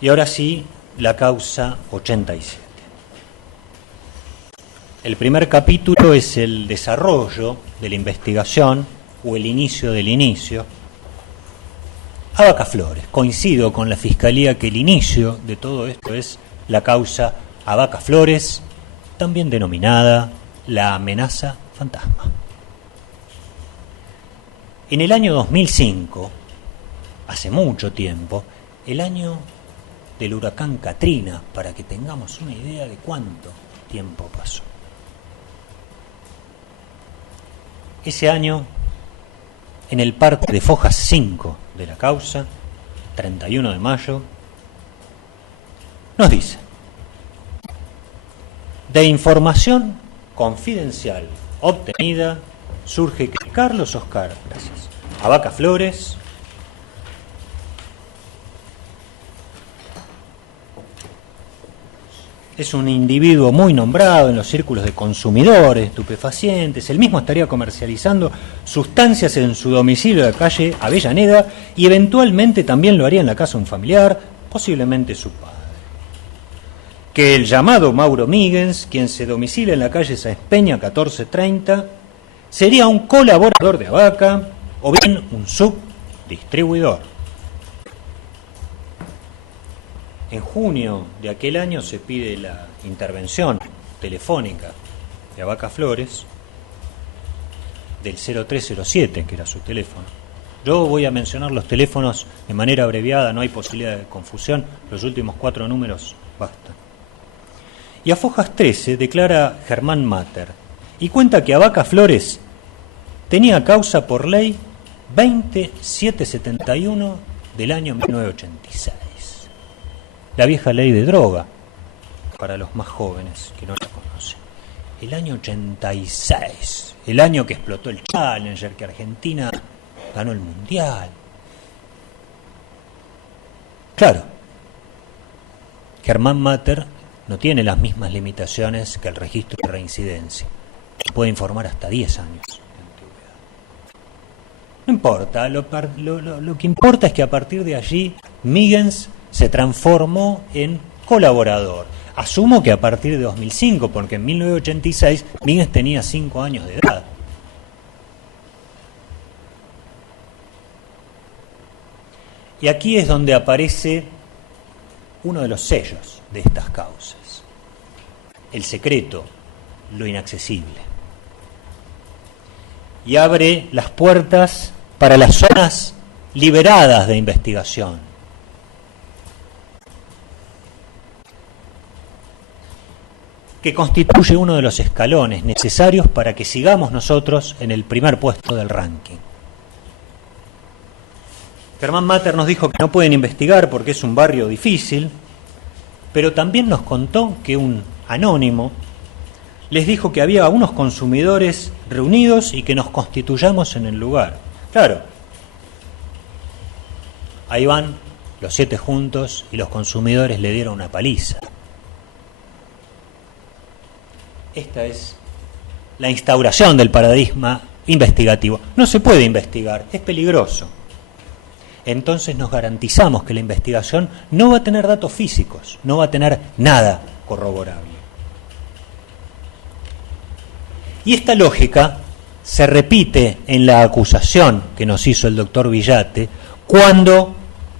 Y ahora sí, la causa 87. El primer capítulo es el desarrollo de la investigación o el inicio del inicio. Abaca Flores. Coincido con la Fiscalía que el inicio de todo esto es la causa Abaca Flores, también denominada la amenaza fantasma. En el año 2005, hace mucho tiempo, el año del huracán Katrina, para que tengamos una idea de cuánto tiempo pasó. Ese año, en el parte de Fojas 5 de la causa, 31 de mayo, nos dice: de información confidencial obtenida, surge que Carlos Oscar, gracias, Abaca Flores, es un individuo muy nombrado en los círculos de consumidores, estupefacientes. Él mismo estaría comercializando sustancias en su domicilio de la calle Avellaneda y eventualmente también lo haría en la casa de un familiar, posiblemente su padre. Que el llamado Mauro Míguez, quien se domicilia en la calle Sáenz Peña 1430, sería un colaborador de Abaca o bien un subdistribuidor. En junio de aquel año se pide la intervención telefónica de Abaca Flores del 0307, que era su teléfono. Yo voy a mencionar los teléfonos de manera abreviada, no hay posibilidad de confusión, los últimos 4 números bastan. Y a Fojas 13 declara Germán Mater y cuenta que Abaca Flores tenía causa por ley 20771 del año 1986. La vieja ley de droga, para los más jóvenes que no la conocen. El año 86, el año que explotó el Challenger, que Argentina ganó el Mundial. Claro, Germán Mater no tiene las mismas limitaciones que el registro de reincidencia. Puede informar hasta 10 años de antigüedad. No importa, lo que importa es que a partir de allí Míguez se transformó en colaborador. Asumo que a partir de 2005, porque en 1986 Míguez tenía 5 años de edad. Y aquí es donde aparece uno de los sellos de estas causas: el secreto, lo inaccesible. Y abre las puertas para las zonas liberadas de investigación. Que constituye uno de los escalones necesarios para que sigamos nosotros en el primer puesto del ranking. Germán Mater nos dijo que no pueden investigar porque es un barrio difícil, pero también nos contó que un anónimo les dijo que había unos consumidores reunidos y que nos constituyamos en el lugar. Claro, ahí van los 7 juntos y los consumidores le dieron una paliza. Esta es la instauración del paradigma investigativo. No se puede investigar, es peligroso. Entonces nos garantizamos que la investigación no va a tener datos físicos, no va a tener nada corroborable. Y esta lógica se repite en la acusación que nos hizo el doctor Villate cuando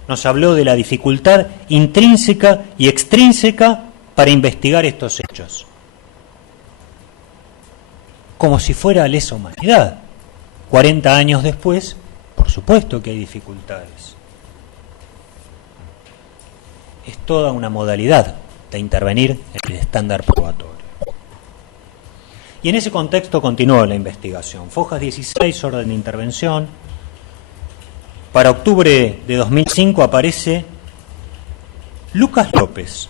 nos habló de la dificultad intrínseca y extrínseca para investigar estos hechos. Como si fuera lesa humanidad. 40 años después, por supuesto que hay dificultades. Es toda una modalidad de intervenir en el estándar probatorio. Y en ese contexto continuó la investigación. Fojas 16, orden de intervención. Para octubre de 2005 aparece Lucas López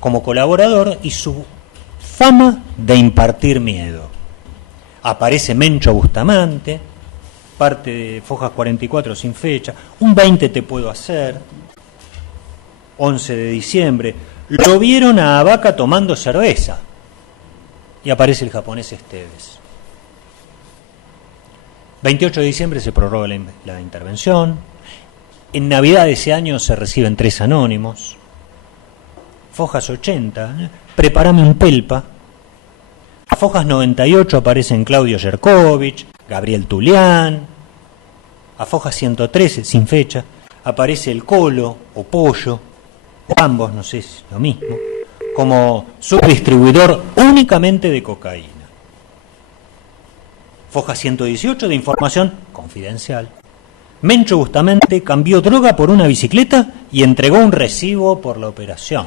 como colaborador y su fama de impartir miedo. Aparece Mencho Bustamante, parte de Fojas 44 sin fecha, un 20 te puedo hacer, 11 de diciembre, lo vieron a Abaca tomando cerveza, y aparece el japonés Esteves. 28 de diciembre se prorroga la intervención, en Navidad de ese año se reciben 3 anónimos, Fojas 80, prepárame un pelpa. A Fojas 98 aparecen Claudio Yerkovich, Gabriel Tulián. A Fojas 113, sin fecha, aparece el Colo o Pollo, o ambos, no sé si es lo mismo, como subdistribuidor únicamente de cocaína. Foja 118 de información confidencial. Mencho Bustamante cambió droga por una bicicleta y entregó un recibo por la operación.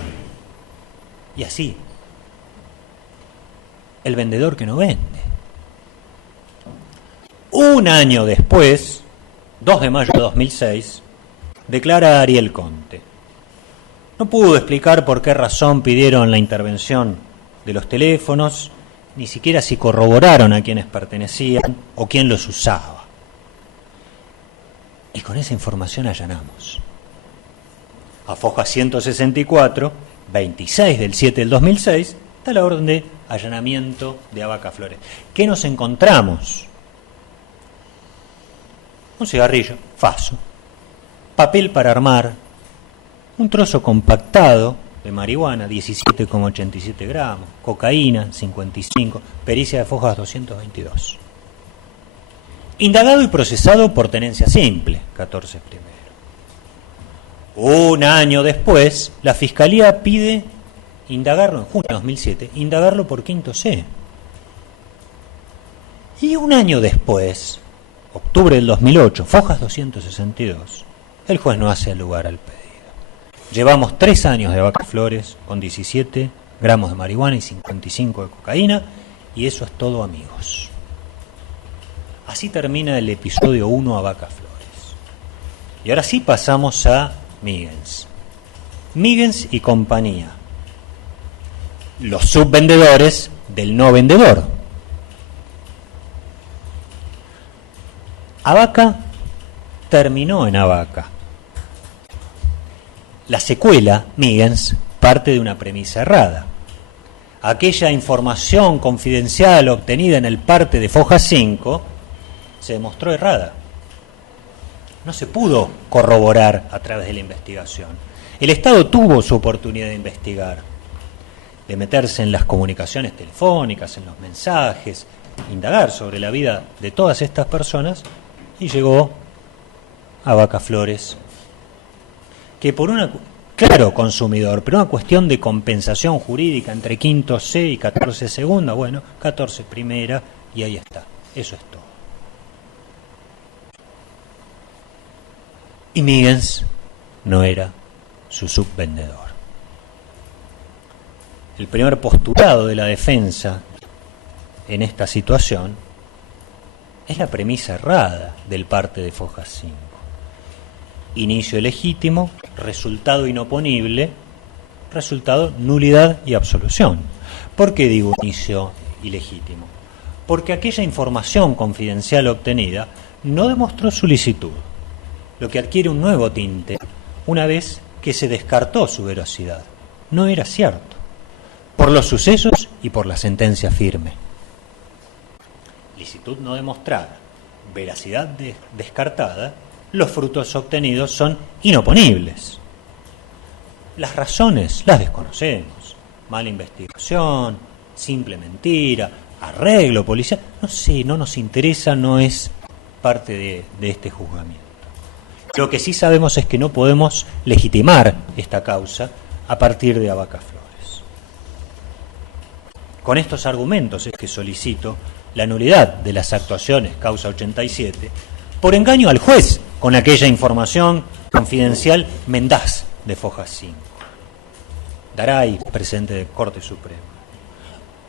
Y así, el vendedor que no vende. Un año después, 2 de mayo de 2006, declara Ariel Conte. No pudo explicar por qué razón pidieron la intervención de los teléfonos, ni siquiera si corroboraron a quienes pertenecían o quién los usaba. Y con esa información allanamos. A Foja 164, 26 del 7 del 2006, está la orden de allanamiento de Abaca Flores. ¿Qué nos encontramos? Un cigarrillo, faso, papel para armar, un trozo compactado de marihuana, 17,87 gramos, cocaína, 55, pericia de Fojas 222. Indagado y procesado por tenencia simple, 14 primero. Un año después, la Fiscalía pide indagarlo, en junio de 2007, indagarlo por quinto C. Y un año después, octubre del 2008, Fojas 262, el juez no hace lugar al pedido. Llevamos 3 años de Abaca Flores con 17 gramos de marihuana y 55 de cocaína, y eso es todo, amigos. Así termina el episodio 1 Abaca Flores. Y ahora sí pasamos a Míguez. Míguez y compañía. Los subvendedores del no vendedor. Abaca terminó en Abaca. La secuela, Míguez, parte de una premisa errada. Aquella información confidencial obtenida en el parte de Foja 5 se demostró errada. No se pudo corroborar a través de la investigación. El Estado tuvo su oportunidad de investigar, de meterse en las comunicaciones telefónicas, en los mensajes, indagar sobre la vida de todas estas personas, y llegó a Abaca Flores, que por una, claro, consumidor, pero una cuestión de compensación jurídica entre quinto C y 14 segunda, bueno, 14 primera, y ahí está. Eso es todo. Y Míguez no era su subvendedor. El primer postulado de la defensa en esta situación es la premisa errada del parte de Foja 5. Inicio legítimo, resultado inoponible, resultado nulidad y absolución. ¿Por qué digo inicio ilegítimo? Porque aquella información confidencial obtenida no demostró su licitud, lo que adquiere un nuevo tinte una vez que se descartó su veracidad. No era cierto, por los sucesos y por la sentencia firme. Licitud no demostrada, veracidad descartada, los frutos obtenidos son inoponibles. Las razones las desconocemos. Mala investigación, simple mentira, arreglo policial, no sé, no nos interesa, no es parte de este juzgamiento. Lo que sí sabemos es que no podemos legitimar esta causa a partir de Abaca Flores. Con estos argumentos es que solicito la nulidad de las actuaciones causa 87 por engaño al juez con aquella información confidencial mendaz de Foja 5. Daray, presidente de Corte Suprema.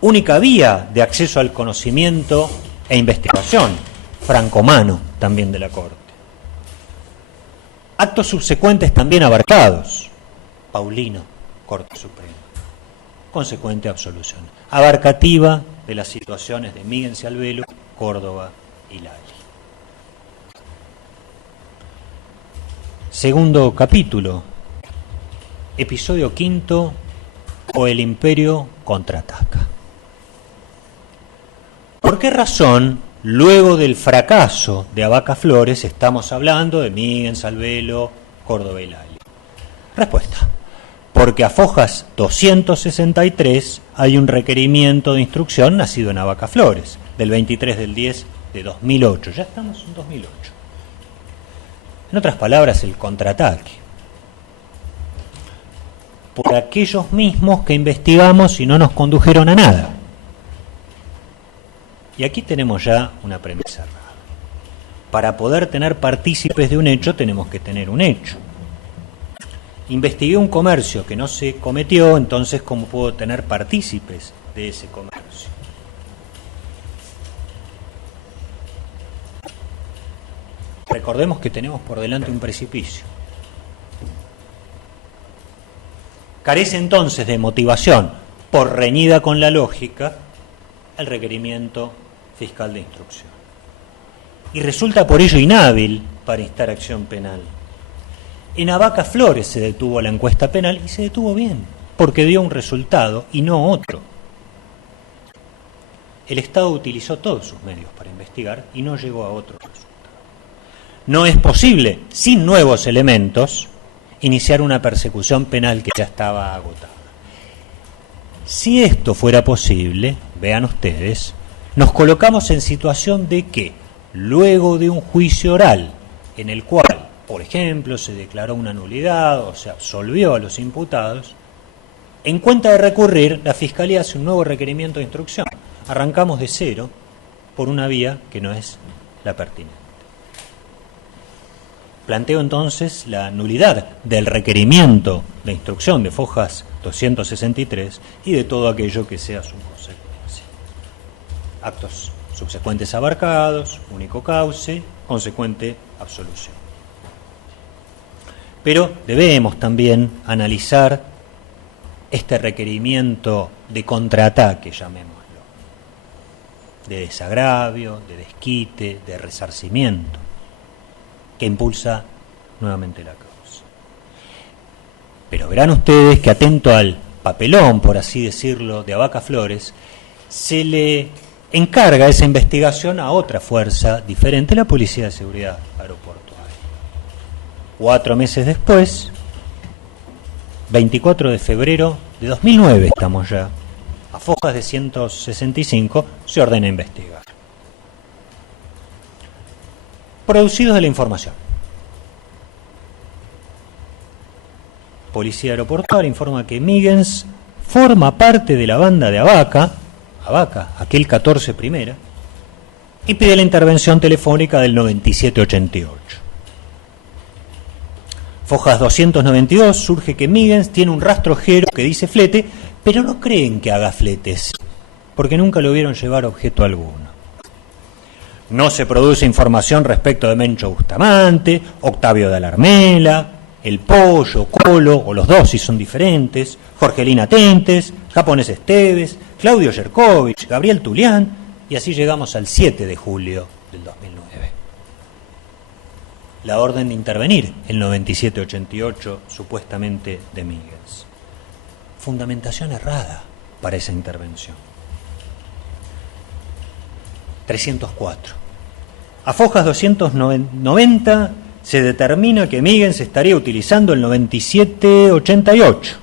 Única vía de acceso al conocimiento e investigación, Franco Mano, también de la Corte. Actos subsecuentes también abarcados, Paulino, Corte Suprema. Consecuente absolución. Abarcativa de las situaciones de Míguez y Albelo, Córdoba y Lali. Segundo capítulo, episodio quinto, o el Imperio contraataca. ¿Por qué razón, luego del fracaso de Abaca Flores, estamos hablando de Míguez, Albelo, Córdoba y Lali? Respuesta. porque a Fojas 263 hay un requerimiento de instrucción nacido en Abaca Flores, del 23/10 de 2008. Ya estamos en 2008. En otras palabras, el contraataque. Por aquellos mismos que investigamos y no nos condujeron a nada. Y aquí tenemos ya una premisa errada. Para poder tener partícipes de un hecho, tenemos que tener un hecho. Investigué un comercio que no se cometió, entonces ¿cómo puedo tener partícipes de ese comercio? Recordemos que tenemos por delante un precipicio. Carece entonces de motivación, por reñida con la lógica, el requerimiento fiscal de instrucción. Y resulta por ello inhábil para instar acción penal. En Abaca Flores se detuvo la encuesta penal y se detuvo bien, porque dio un resultado y no otro. El Estado utilizó todos sus medios para investigar y no llegó a otro resultado. No es posible, sin nuevos elementos, iniciar una persecución penal que ya estaba agotada. Si esto fuera posible, vean ustedes, nos colocamos en situación de que, luego de un juicio oral en el cual, por ejemplo, se declaró una nulidad o se absolvió a los imputados, en cuenta de recurrir, la Fiscalía hace un nuevo requerimiento de instrucción. Arrancamos de cero por una vía que no es la pertinente. Planteo entonces la nulidad del requerimiento de instrucción de Fojas 263 y de todo aquello que sea su consecuencia. Actos subsecuentes abarcados, único cauce, consecuente absolución. Pero debemos también analizar este requerimiento de contraataque, llamémoslo, de desagravio, de desquite, de resarcimiento, que impulsa nuevamente la causa. Pero verán ustedes que, atento al papelón, por así decirlo, de Abaca Flores, se le encarga esa investigación a otra fuerza diferente, la Policía de Seguridad Aeroportuaria. 4 meses después, 24 de febrero de 2009 estamos ya, a Fojas de 165 se ordena investigar. Producidos de la información. Policía Aeroportuaria informa que Míguez forma parte de la banda de Abaca, aquel 14 primera, y pide la intervención telefónica del 9788. Fojas 292 surge que Míguez tiene un rastrojero que dice flete, pero no creen que haga fletes, porque nunca lo vieron llevar objeto alguno. No se produce información respecto de Mencho Bustamante, Octavio de Alarmela, El Pollo, Colo, o los dos si son diferentes, Jorgelina Tentes, Japonés Esteves, Claudio Yerkovich, Gabriel Tulián, y así llegamos al 7 de julio del 2009. La orden de intervenir, el 9788, supuestamente de Míguez. Fundamentación errada para esa intervención. 304. A Fojas 290 se determina que Míguez estaría utilizando el 9788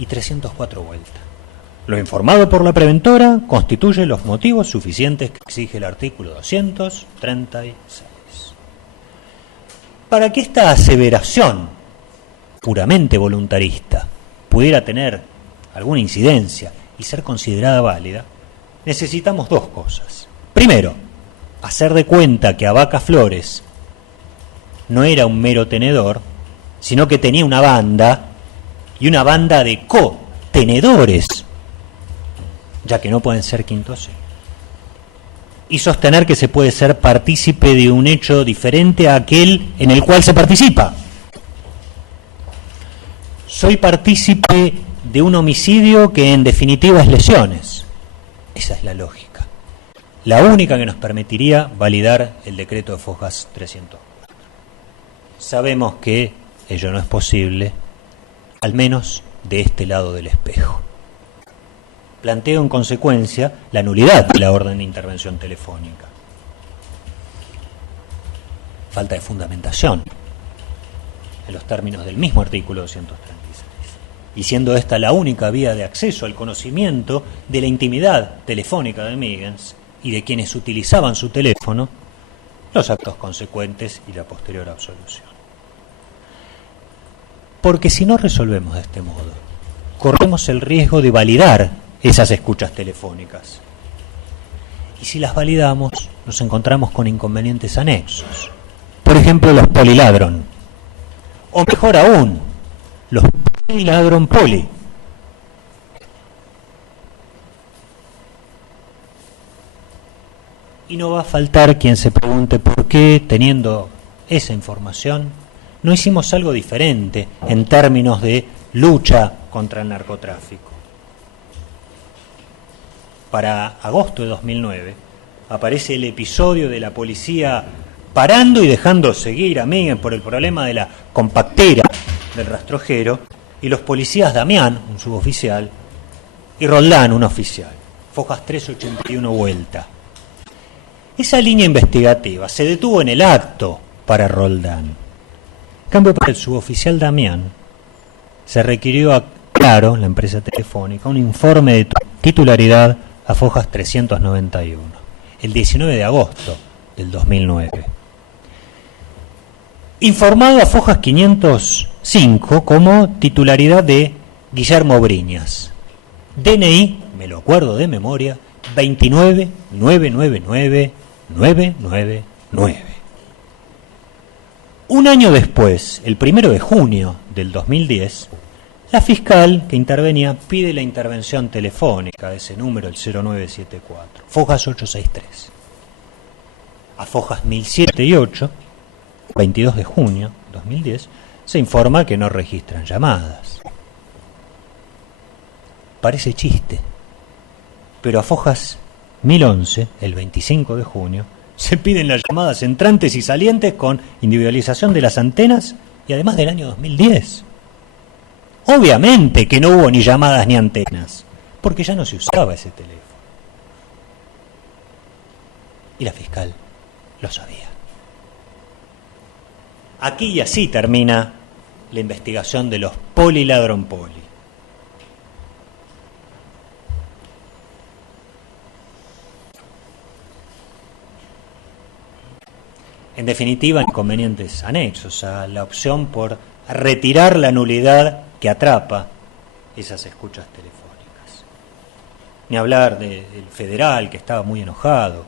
y 304 vueltas. Lo informado por la preventora constituye los motivos suficientes que exige el artículo 236. Para que esta aseveración puramente voluntarista pudiera tener alguna incidencia y ser considerada válida, necesitamos dos cosas. Primero, hacer de cuenta que Abaca Flores no era un mero tenedor, sino que tenía una banda, y una banda de co-tenedores, ya que no pueden ser quinto C. Y sostener que se puede ser partícipe de un hecho diferente a aquel en el cual se participa. Soy partícipe de un homicidio que en definitiva es lesiones. Esa es la lógica. La única que nos permitiría validar el decreto de Fojas 304. Sabemos que ello no es posible, al menos de este lado del espejo. Planteo en consecuencia la nulidad de la orden de intervención telefónica. Falta de fundamentación. en los términos del mismo artículo 236. Y siendo esta la única vía de acceso al conocimiento de la intimidad telefónica de Miggins y de quienes utilizaban su teléfono, los actos consecuentes y la posterior absolución. Porque si no resolvemos de este modo, corremos el riesgo de validar esas escuchas telefónicas. Y si las validamos, nos encontramos con inconvenientes anexos. Por ejemplo, los poliladron. O mejor aún, los poliladron poli. Y no va a faltar quien se pregunte por qué, teniendo esa información, no hicimos algo diferente en términos de lucha contra el narcotráfico. Para agosto de 2009 aparece el episodio de la policía parando y dejando seguir a Miggins por el problema de la compactera del rastrojero, y los policías Damián, un suboficial, y Roldán, un oficial. Fojas 381 vuelta. Esa línea investigativa se detuvo en el acto para Roldán. En cambio, para el suboficial Damián se requirió a Claro, la empresa telefónica, un informe de titularidad a Fojas 391, el 19 de agosto del 2009. Informado a Fojas 505 como titularidad de Guillermo Briñas. DNI, me lo acuerdo de memoria, 29999999. Un año después, el 1 de junio del 2010, la fiscal que intervenía pide la intervención telefónica de ese número, el 0974, Fojas 863. A Fojas 1007 y 8, 22 de junio de 2010, se informa que no registran llamadas. Parece chiste, pero a Fojas 1011, el 25 de junio, se piden las llamadas entrantes y salientes con individualización de las antenas y además del año 2010. Obviamente que no hubo ni llamadas ni antenas, porque ya no se usaba ese teléfono. Y la fiscal lo sabía. Aquí y así termina la investigación de los poliladron poli. En definitiva, inconvenientes anexos a la opción por retirar la nulidad que atrapa esas escuchas telefónicas. Ni hablar del federal, que estaba muy enojado.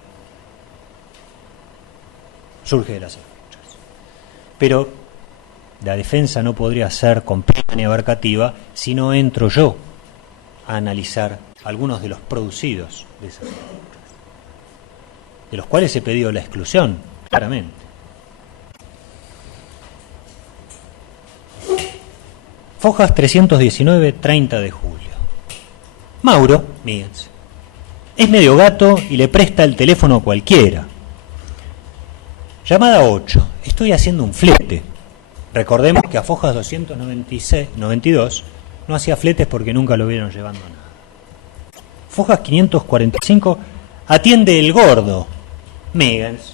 Surge de las escuchas. Pero la defensa no podría ser completa ni abarcativa si no entro yo a analizar algunos de los producidos de esas escuchas, de los cuales he pedido la exclusión, claramente. Fojas 319, 30 de julio. Mauro Miggins es medio gato y le presta el teléfono a cualquiera. Llamada 8. Estoy haciendo un flete. Recordemos que a Fojas 292 no hacía fletes porque nunca lo vieron llevando nada. Fojas 545 atiende el gordo. Miggins,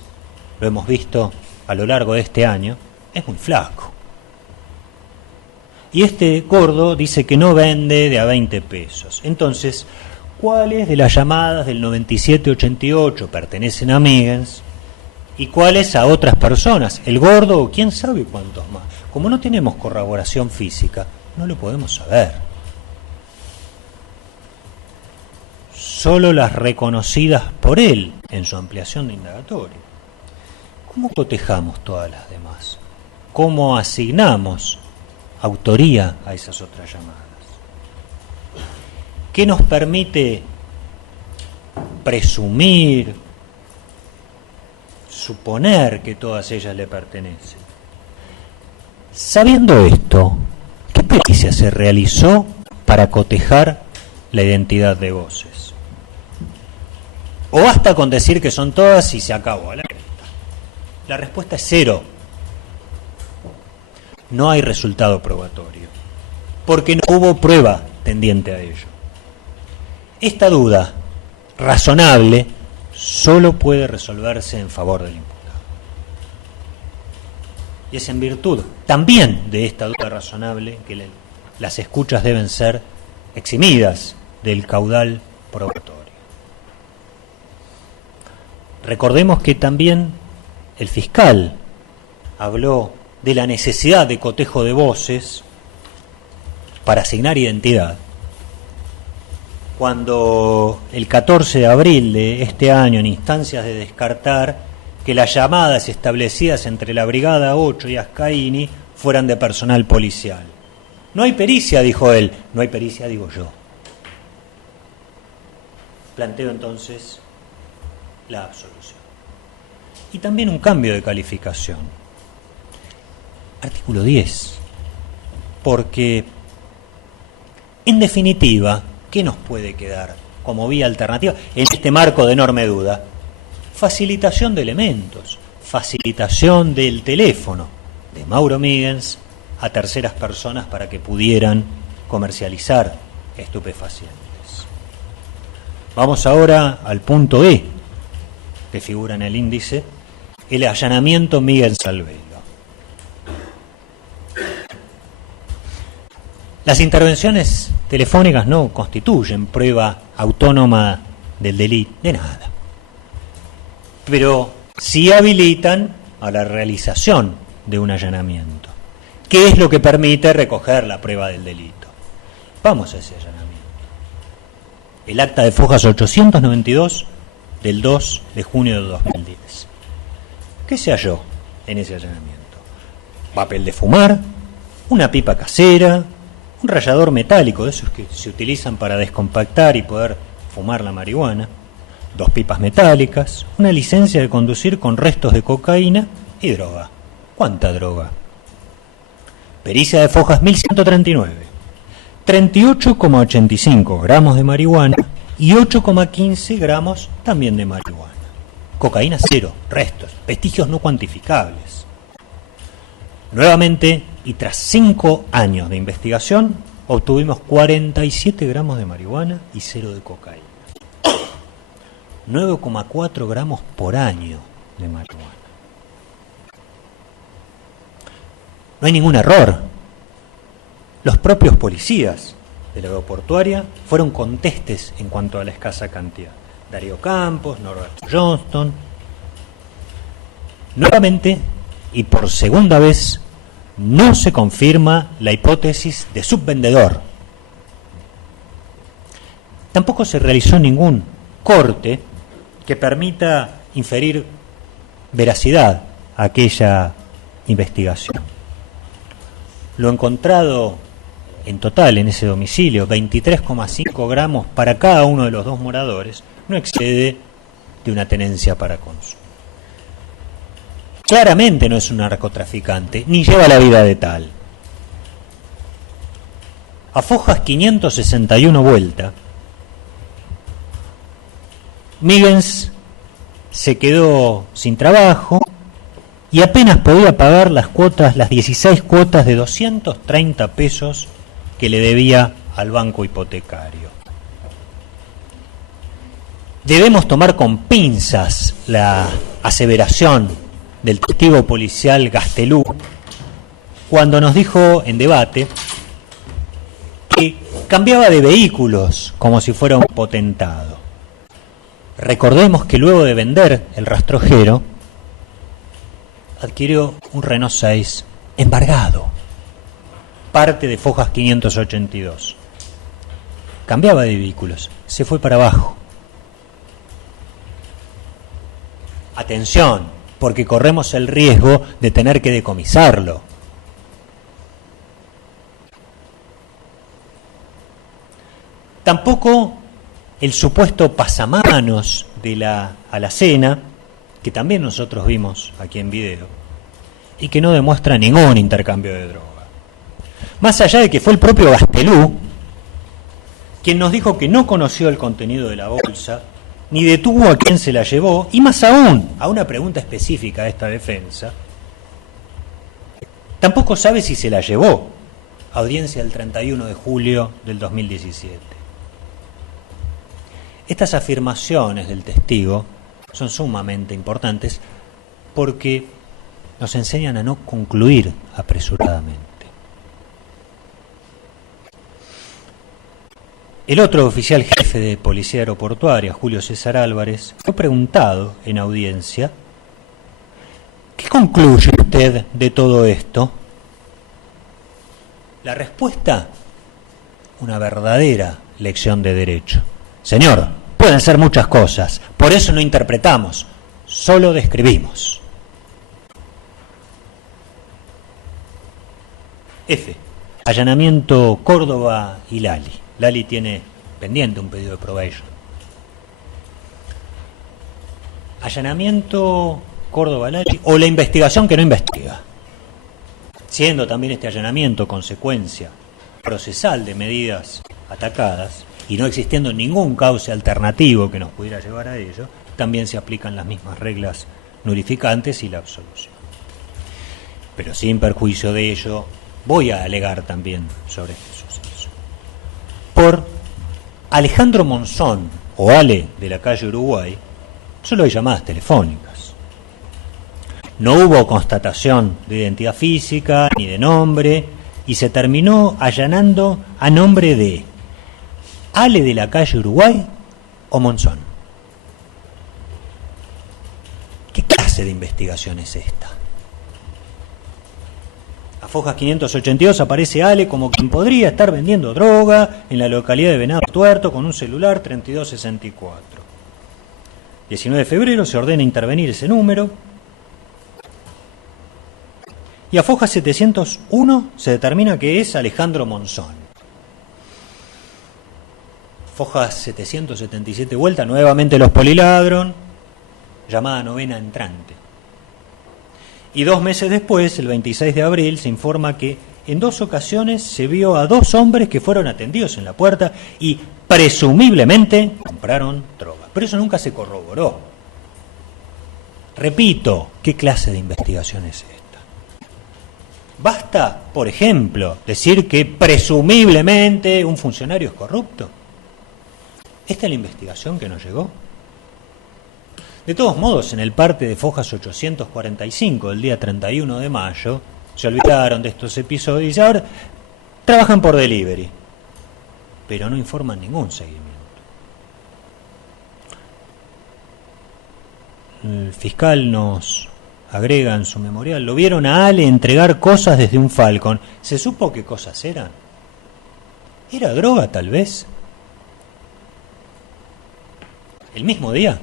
lo hemos visto a lo largo de este año, es muy flaco. Y este gordo dice que no vende de a 20 pesos. Entonces, ¿cuáles de las llamadas del 9788 pertenecen a Miggins y cuáles a otras personas? El gordo o quién sabe cuántos más. Como no tenemos corroboración física, no lo podemos saber. Solo las reconocidas por él en su ampliación de indagatorio. ¿Cómo cotejamos todas las demás? ¿Cómo asignamos autoría a esas otras llamadas? ¿Qué nos permite presumir, suponer que todas ellas le pertenecen? Sabiendo esto, ¿qué pericia se realizó para cotejar la identidad de voces? ¿O basta con decir que son todas y se acabó? La respuesta es cero. No hay resultado probatorio, porque no hubo prueba tendiente a ello. Esta duda razonable solo puede resolverse en favor del imputado. Y es en virtud también de esta duda razonable que las escuchas deben ser eximidas del caudal probatorio. Recordemos que también el fiscal habló de la necesidad de cotejo de voces para asignar identidad, cuando el 14 de abril de este año, en instancias de descartar que las llamadas establecidas entre la Brigada 8 y Ascaini fueran de personal policial. No hay pericia, dijo él. No hay pericia, digo yo. Planteo entonces la absolución. Y también un cambio de calificación. Artículo 10. Porque, en definitiva, ¿qué nos puede quedar como vía alternativa en este marco de enorme duda? Facilitación de elementos, facilitación del teléfono de Mauro Migens a terceras personas para que pudieran comercializar estupefacientes. Vamos ahora al punto E, que figura en el índice, el allanamiento Miguel Salvelo. Las intervenciones telefónicas no constituyen prueba autónoma del delito, de nada. Pero sí habilitan a la realización de un allanamiento, que es lo que permite recoger la prueba del delito. Vamos a ese allanamiento. El acta de Fojas 892 del 2 de junio de 2010. ¿Qué se halló en ese allanamiento? Papel de fumar, una pipa casera, un rallador metálico, de esos que se utilizan para descompactar y poder fumar la marihuana, 2 pipas metálicas, una licencia de conducir con restos de cocaína y droga. ¿Cuánta droga? Pericia de Fojas 1139. 38,85 gramos de marihuana y 8,15 gramos también de marihuana. Cocaína cero, restos, vestigios no cuantificables. Nuevamente, y tras 5 años de investigación, obtuvimos 47 gramos de marihuana y 0 de cocaína. 9,4 gramos por año de marihuana. No hay ningún error. Los propios policías de la aeroportuaria fueron contestes en cuanto a la escasa cantidad. Darío Campos, Norberto Johnston. Nuevamente, y por segunda vez, no se confirma la hipótesis de subvendedor. Tampoco se realizó ningún corte que permita inferir veracidad a aquella investigación. Lo encontrado en total en ese domicilio, 23,5 gramos para cada uno de los 2 moradores, no excede de una tenencia para consumo. Claramente no es un narcotraficante, ni lleva la vida de tal. A Fojas 561 vuelta, Migens se quedó sin trabajo y apenas podía pagar las 16 cuotas de 230 pesos que le debía al banco hipotecario. Debemos tomar con pinzas la aseveración del testigo policial Gastelú cuando nos dijo en debate que cambiaba de vehículos como si fuera un potentado. Recordemos que luego de vender el rastrojero, adquirió un Renault 6 embargado, parte de Fojas 582. Cambiaba de vehículos, se fue para abajo. Atención, porque corremos el riesgo de tener que decomisarlo. Tampoco el supuesto pasamanos de la alacena, que también nosotros vimos aquí en video, y que no demuestra ningún intercambio de droga. Más allá de que fue el propio Gastelú quien nos dijo que no conoció el contenido de la bolsa, ni detuvo a quien se la llevó, y más aún, a una pregunta específica de esta defensa, tampoco sabe si se la llevó. Audiencia del 31 de julio del 2017. Estas afirmaciones del testigo son sumamente importantes porque nos enseñan a no concluir apresuradamente. El otro oficial jefe de Policía Aeroportuaria, Julio César Álvarez, fue preguntado en audiencia: ¿qué concluye usted de todo esto? La respuesta: una verdadera lección de derecho. Señor, pueden ser muchas cosas, por eso no interpretamos, solo describimos. F. Allanamiento Córdoba y Lali. Lali tiene pendiente un pedido de probation. Allanamiento Córdoba-Lali o la investigación que no investiga. Siendo también este allanamiento consecuencia procesal de medidas atacadas y no existiendo ningún cauce alternativo que nos pudiera llevar a ello, también se aplican las mismas reglas nulificantes y la absolución. Pero sin perjuicio de ello, voy a alegar también sobre este suceso. Por Alejandro Monzón, o Ale, de la calle Uruguay, solo hay llamadas telefónicas. No hubo constatación de identidad física ni de nombre y se terminó allanando a nombre de Ale de la calle Uruguay o Monzón. ¿Qué clase de investigación es esta? A Fojas 582 aparece Ale como quien podría estar vendiendo droga en la localidad de Venado Tuerto con un celular 3264. 19 de febrero se ordena intervenir ese número. Y a Fojas 701 se determina que es Alejandro Monzón. Fojas 777 vuelta, nuevamente los poliladron, llamada novena entrante. Y 2 meses después, el 26 de abril, se informa que en 2 ocasiones se vio a 2 hombres que fueron atendidos en la puerta y presumiblemente compraron droga. Pero eso nunca se corroboró. Repito, ¿qué clase de investigación es esta? ¿Basta, por ejemplo, decir que presumiblemente un funcionario es corrupto? ¿Esta es la investigación que nos llegó? De todos modos, en el parte de Fojas 845 del día 31 de mayo, se olvidaron de estos episodios y ahora trabajan por delivery, pero no informan ningún seguimiento. El fiscal nos agrega en su memorial: lo vieron a Ale entregar cosas desde un Falcon. ¿Se supo qué cosas eran? ¿Era droga, tal vez? El mismo día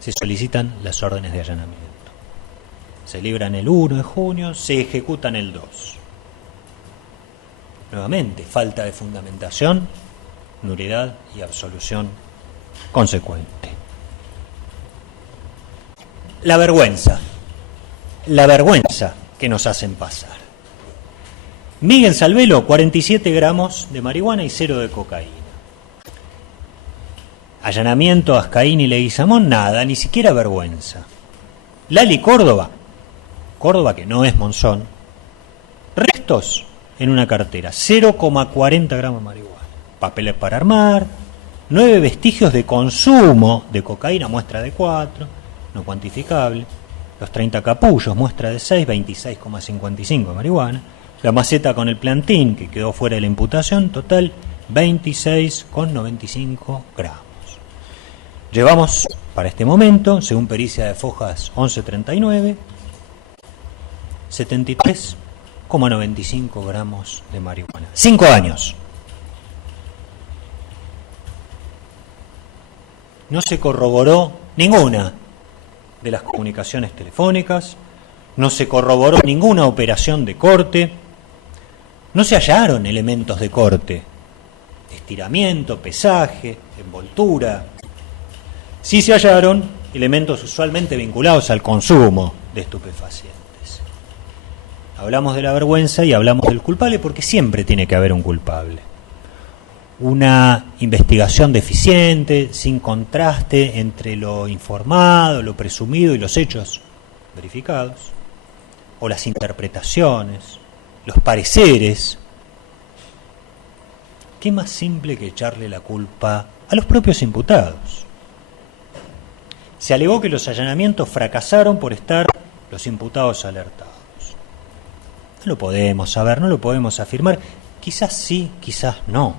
se solicitan las órdenes de allanamiento. Se libran el 1 de junio, se ejecutan el 2. Nuevamente, falta de fundamentación, nulidad y absolución consecuente. La vergüenza que nos hacen pasar. Miguel Salvelo, 47 gramos de marihuana y 0 de cocaína. Allanamiento a Ascaín y Leguizamón, nada, ni siquiera vergüenza. Lali Córdoba que no es Monzón, restos en una cartera, 0,40 gramos de marihuana, papeles para armar, 9 vestigios de consumo de cocaína, muestra de 4, no cuantificable, los 30 capullos, muestra de 6, 26,55 de marihuana, la maceta con el plantín que quedó fuera de la imputación, total 26,95 gramos. Llevamos para este momento, según pericia de Fojas 1139, 73,95 gramos de marihuana. 5 años. No se corroboró ninguna de las comunicaciones telefónicas, no se corroboró ninguna operación de corte, no se hallaron elementos de corte, estiramiento, pesaje, envoltura. Sí se hallaron elementos usualmente vinculados al consumo de estupefacientes. Hablamos de la vergüenza y hablamos del culpable porque siempre tiene que haber un culpable. Una investigación deficiente, sin contraste entre lo informado, lo presumido y los hechos verificados, o las interpretaciones, los pareceres. ¿Qué más simple que echarle la culpa a los propios imputados? Se alegó que los allanamientos fracasaron por estar los imputados alertados. No lo podemos saber, no lo podemos afirmar. Quizás sí, quizás no.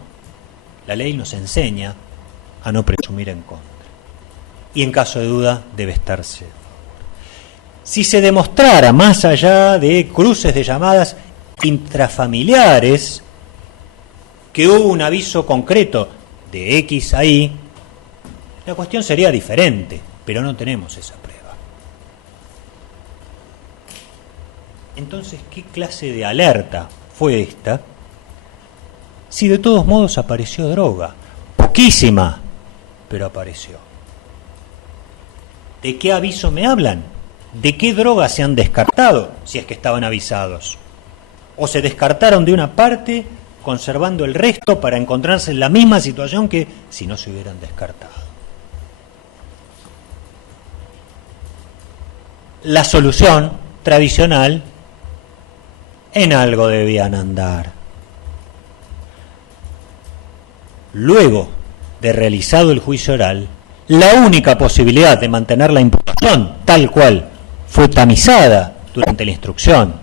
La ley nos enseña a no presumir en contra. Y en caso de duda debe estarse a favor. Si se demostrara, más allá de cruces de llamadas intrafamiliares, que hubo un aviso concreto de X a Y, la cuestión sería diferente, pero no tenemos esa prueba. Entonces, ¿qué clase de alerta fue esta? Si de todos modos apareció droga, poquísima, pero apareció. ¿De qué aviso me hablan? ¿De qué drogas se han descartado, si es que estaban avisados? ¿O se descartaron de una parte, conservando el resto para encontrarse en la misma situación que si no se hubieran descartado? La solución tradicional, en algo debían andar. Luego de realizado el juicio oral, la única posibilidad de mantener la imputación tal cual fue tamizada durante la instrucción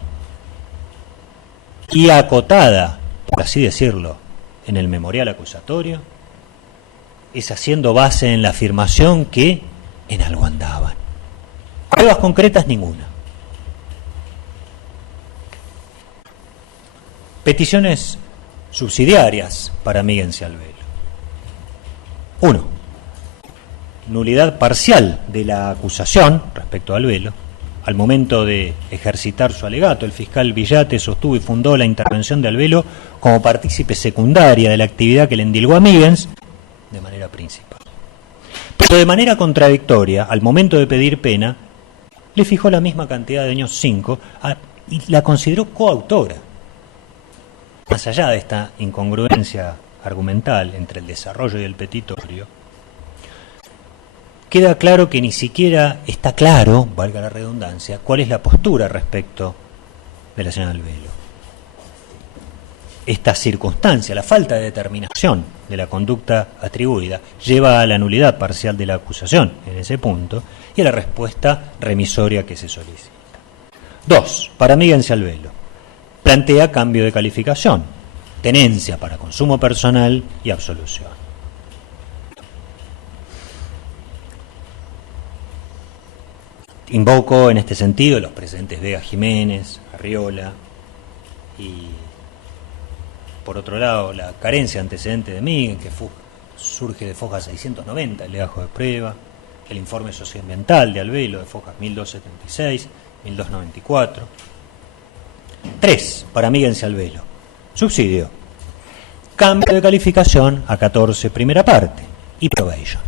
y acotada, por así decirlo, en el memorial acusatorio, es haciendo base en la afirmación que en algo andaban. Pruebas concretas ninguna. Peticiones subsidiarias para Miguel Cialvelo. 1. Nulidad parcial de la acusación respecto a Albelo. Al momento de ejercitar su alegato, el fiscal Villate sostuvo y fundó la intervención de Albelo como partícipe secundaria de la actividad que le endilgó a Miguens de manera principal. Pero de manera contradictoria, al momento de pedir pena, le fijó la misma cantidad de años 5 y la consideró coautora. Más allá de esta incongruencia argumental entre el desarrollo y el petitorio, queda claro que ni siquiera está claro, valga la redundancia, cuál es la postura respecto de la señora Albelo. Esta circunstancia, la falta de determinación de la conducta atribuida, lleva a la nulidad parcial de la acusación en ese punto y a la respuesta remisoria que se solicita. 2. Para Miguel Cialvelo, plantea cambio de calificación, tenencia para consumo personal y absolución. Invoco en este sentido los precedentes Vega Jiménez, Arriola y, por otro lado, la carencia antecedente de Miguel, que surge de Foja 690, el legajo de prueba, el informe socioambiental de Albelo de Fojas 1276, 1294. 3. Para Miguel Cialvelo, subsidio, cambio de calificación a 14 primera parte y probation.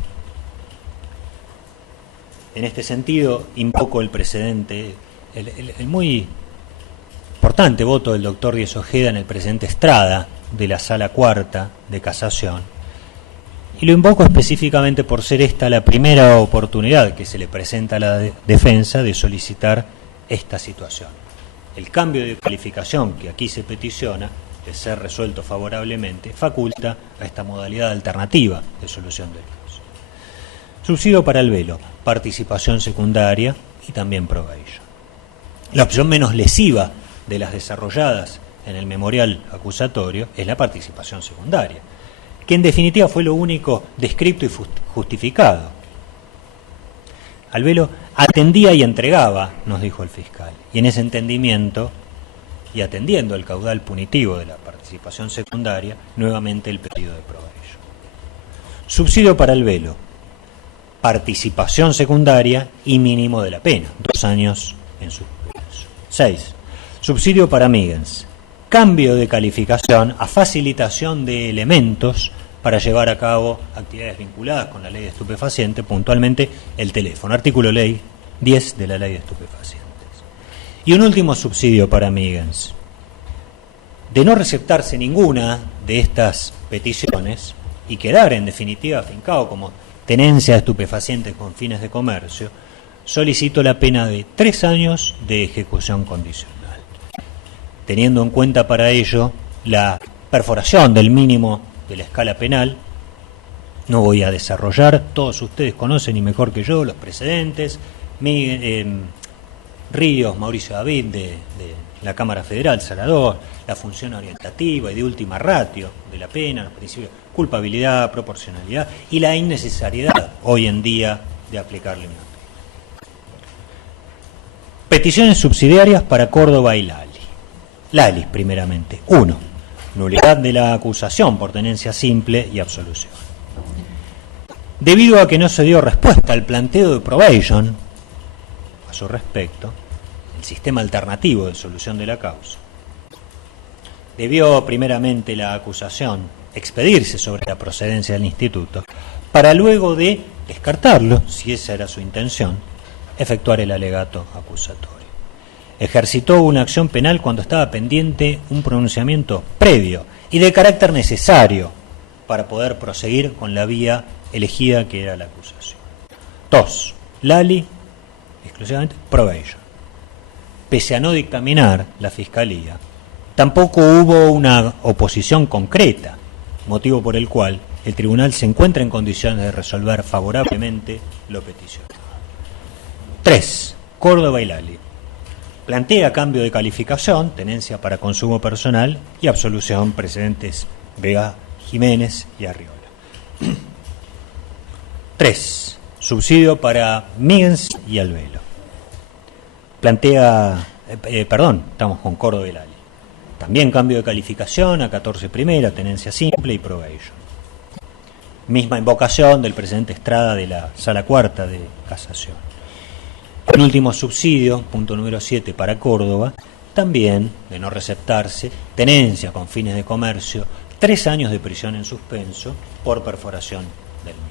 En este sentido, invoco el precedente, el muy importante voto del doctor Díez Ojeda en el precedente Estrada de la Sala Cuarta de Casación, y lo invoco específicamente por ser esta la primera oportunidad que se le presenta a la defensa de solicitar esta situación. El cambio de calificación que aquí se peticiona, de ser resuelto favorablemente, faculta a esta modalidad alternativa de solución del caso. Subsidio para Albelo, participación secundaria y también probation. La opción menos lesiva de las desarrolladas en el memorial acusatorio es la participación secundaria, que en definitiva fue lo único descripto y justificado. Albelo atendía y entregaba, nos dijo el fiscal, y en ese entendimiento y atendiendo el caudal punitivo de la participación secundaria, nuevamente el pedido de probation. Subsidio para Albelo, participación secundaria y mínimo de la pena, 2 años en suspenso. 6. Subsidio para Miguens, cambio de calificación a facilitación de elementos para llevar a cabo actividades vinculadas con la ley de estupefacientes, puntualmente el teléfono, artículo ley 10 de la ley de estupefacientes. Y un último subsidio para Miguens, de no receptarse ninguna de estas peticiones y quedar en definitiva afincado como tenencia de estupefacientes con fines de comercio, solicito la pena de 3 años de ejecución condicional, teniendo en cuenta para ello la perforación del mínimo de la escala penal. No voy a desarrollar, todos ustedes conocen y mejor que yo los precedentes, Ríos, Mauricio David de la Cámara Federal, Sala 2, la función orientativa y de última ratio de la pena, los principios de culpabilidad, proporcionalidad y la innecesariedad hoy en día de aplicarle una pena. Peticiones subsidiarias para Córdoba y Lali. Lali, primeramente. 1. Nulidad de la acusación por tenencia simple y absolución. Debido a que no se dio respuesta al planteo de probation a su respecto, el sistema alternativo de solución de la causa, debió primeramente la acusación expedirse sobre la procedencia del instituto para luego de descartarlo, si esa era su intención, efectuar el alegato acusatorio. Ejercitó una acción penal cuando estaba pendiente un pronunciamiento previo y de carácter necesario para poder proseguir con la vía elegida que era la acusación. 2. Lali, exclusivamente probation. Pese a no dictaminar la Fiscalía, tampoco hubo una oposición concreta, motivo por el cual el tribunal se encuentra en condiciones de resolver favorablemente lo peticionado. 3. Córdoba y Lali. Plantea cambio de calificación, tenencia para consumo personal y absolución precedentes Vega, Jiménez y Arriola. 3. Subsidio para Míguez y Albelo. Plantea, estamos con Córdoba y Lali. También cambio de calificación a 14 primera, tenencia simple y probation. Misma invocación del presidente Estrada de la Sala Cuarta de Casación. Un último subsidio, punto número 7 para Córdoba, también de no receptarse, tenencia con fines de comercio, 3 años de prisión en suspenso por perforación del mínimo.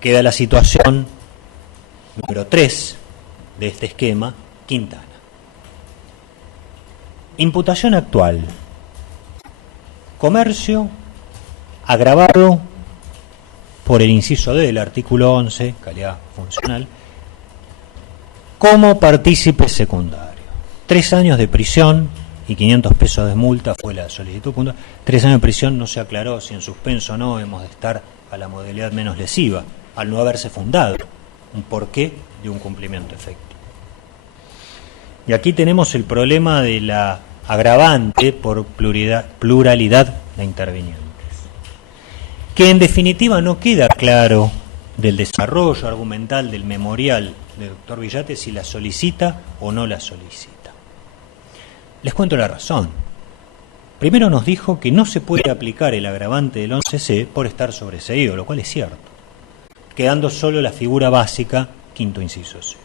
Queda la situación número 3 de este esquema, Quintana. Imputación actual. Comercio agravado por el inciso D del artículo 11, calidad funcional, como partícipe secundario. 3 años de prisión y 500 pesos de multa fue la solicitud. 3 años de prisión, no se aclaró si en suspenso o no hemos de estar a la modalidad menos lesiva, al no haberse fundado un porqué de un cumplimiento efectivo. Y aquí tenemos el problema de la agravante por pluralidad de intervinientes, que en definitiva no queda claro del desarrollo argumental del memorial del doctor Villate si la solicita o no la solicita. Les cuento la razón. Primero nos dijo que no se puede aplicar el agravante del 11C por estar sobreseído, lo cual es cierto, quedando solo la figura básica, quinto inciso C.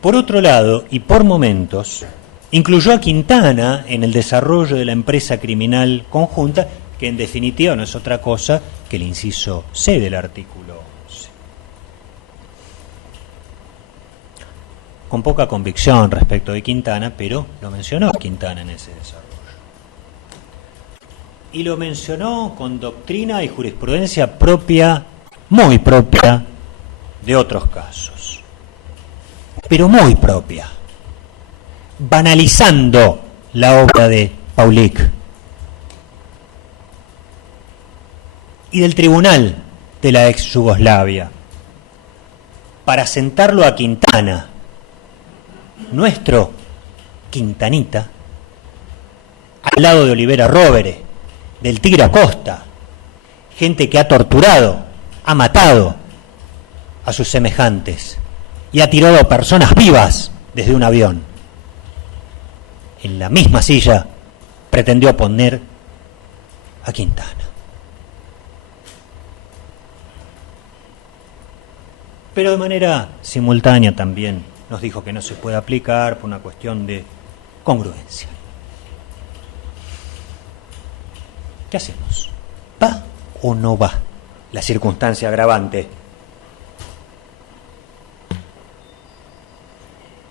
Por otro lado, y por momentos, incluyó a Quintana en el desarrollo de la empresa criminal conjunta, que en definitiva no es otra cosa que el inciso C del artículo 11. Con poca convicción respecto de Quintana, pero lo mencionó Quintana en ese desarrollo. Y lo mencionó con doctrina y jurisprudencia propia, muy propia, de otros casos. Pero muy propia. Banalizando la obra de Paulic y del tribunal de la ex Yugoslavia, para sentarlo a Quintana, nuestro Quintanita, al lado de Olivera Rovere, del Tigre Acosta, gente que ha torturado, ha matado a sus semejantes y ha tirado a personas vivas desde un avión. En la misma silla pretendió poner a Quintana. Pero de manera simultánea también nos dijo que no se puede aplicar por una cuestión de congruencia. ¿Qué hacemos? ¿Va o no va la circunstancia agravante?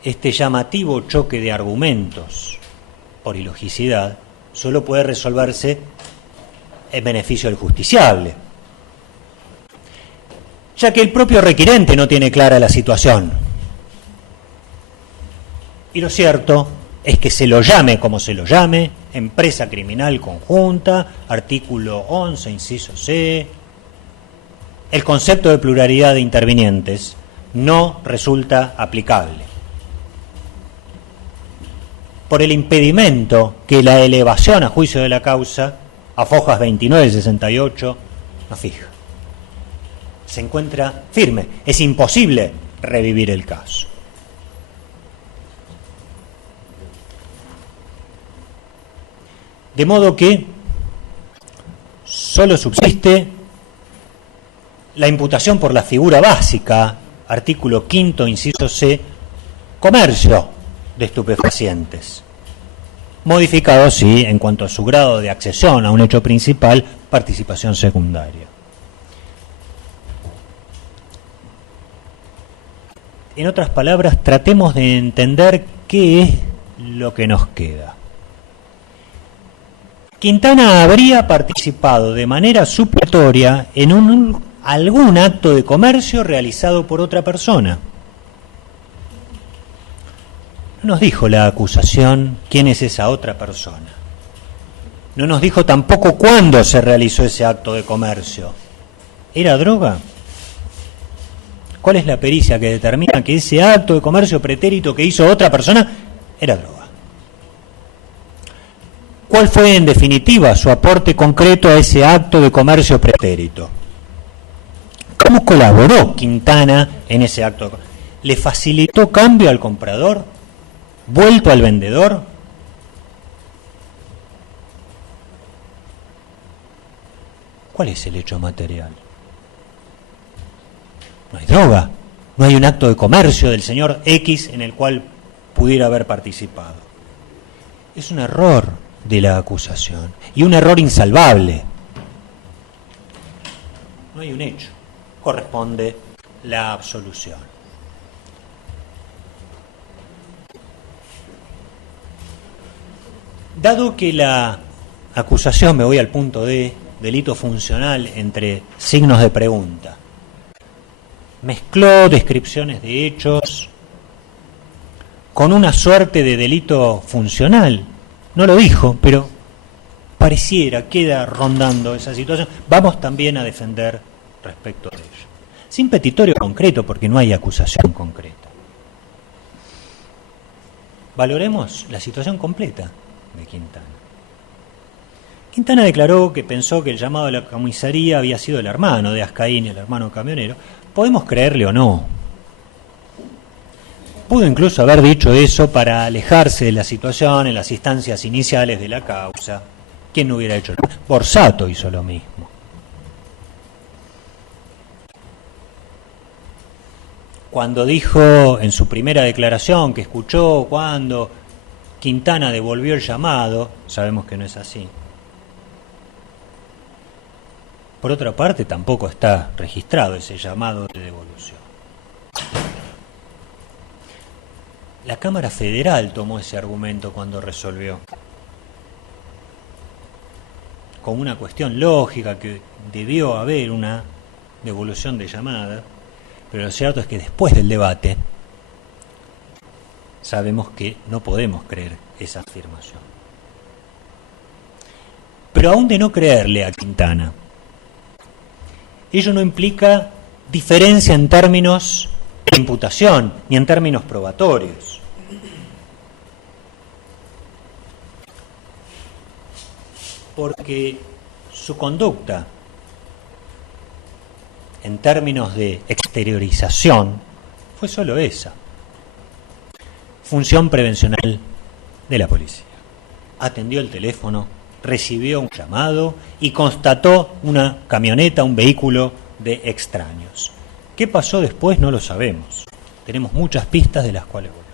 Este llamativo choque de argumentos por ilogicidad solo puede resolverse en beneficio del justiciable, ya que el propio requirente no tiene clara la situación. Y lo cierto es que se lo llame como se lo llame, empresa criminal conjunta, artículo 11, inciso C, el concepto de pluralidad de intervinientes no resulta aplicable. por el impedimento que la elevación a juicio de la causa, a fojas 29 y 68, nos fija. Se encuentra firme, es imposible revivir el caso. De modo que solo subsiste la imputación por la figura básica, artículo 5º, inciso C, comercio de estupefacientes, modificado, sí, en cuanto a su grado de accesión a un hecho principal, participación secundaria. En otras palabras, tratemos de entender qué es lo que nos queda. Quintana habría participado de manera supletoria en algún acto de comercio realizado por otra persona. No nos dijo la acusación quién es esa otra persona. No nos dijo tampoco cuándo se realizó ese acto de comercio. ¿Era droga? ¿Cuál es la pericia que determina que ese acto de comercio pretérito que hizo otra persona era droga? ¿Cuál fue, en definitiva, su aporte concreto a ese acto de comercio pretérito? ¿Cómo colaboró Quintana en ese acto? ¿Le facilitó cambio al comprador? ¿Vuelto al vendedor? ¿Cuál es el hecho material? No hay droga, no hay un acto de comercio del señor X en el cual pudiera haber participado. Es un error de la acusación y un error insalvable. No hay un hecho, corresponde la absolución. Dado que la acusación, me voy al punto D, delito funcional entre signos de pregunta, mezcló descripciones de hechos con una suerte de delito funcional. No lo dijo, pero pareciera, queda rondando esa situación. Vamos también a defender respecto de ello. Sin petitorio concreto, porque no hay acusación concreta. Valoremos la situación completa de Quintana. Quintana declaró que pensó que el llamado a la comisaría había sido el hermano de Ascaín, el hermano camionero. Podemos creerle o no. Pudo incluso haber dicho eso para alejarse de la situación en las instancias iniciales de la causa. ¿Quién no hubiera hecho lo mismo? Borsato hizo lo mismo. Cuando dijo en su primera declaración que escuchó cuando Quintana devolvió el llamado, sabemos que no es así. Por otra parte, tampoco está registrado ese llamado de devolución. La Cámara Federal tomó ese argumento cuando resolvió, como una cuestión lógica que debió haber una devolución de llamada, pero lo cierto es que después del debate sabemos que no podemos creer esa afirmación. Pero aún de no creerle a Quintana, ello no implica diferencia en términos de imputación ni en términos probatorios. Porque su conducta, en términos de exteriorización, fue solo esa: función prevencional de la policía. Atendió el teléfono, recibió un llamado y constató una camioneta, un vehículo de extraños. ¿Qué pasó después? No lo sabemos. Tenemos muchas pistas de las cuales volver.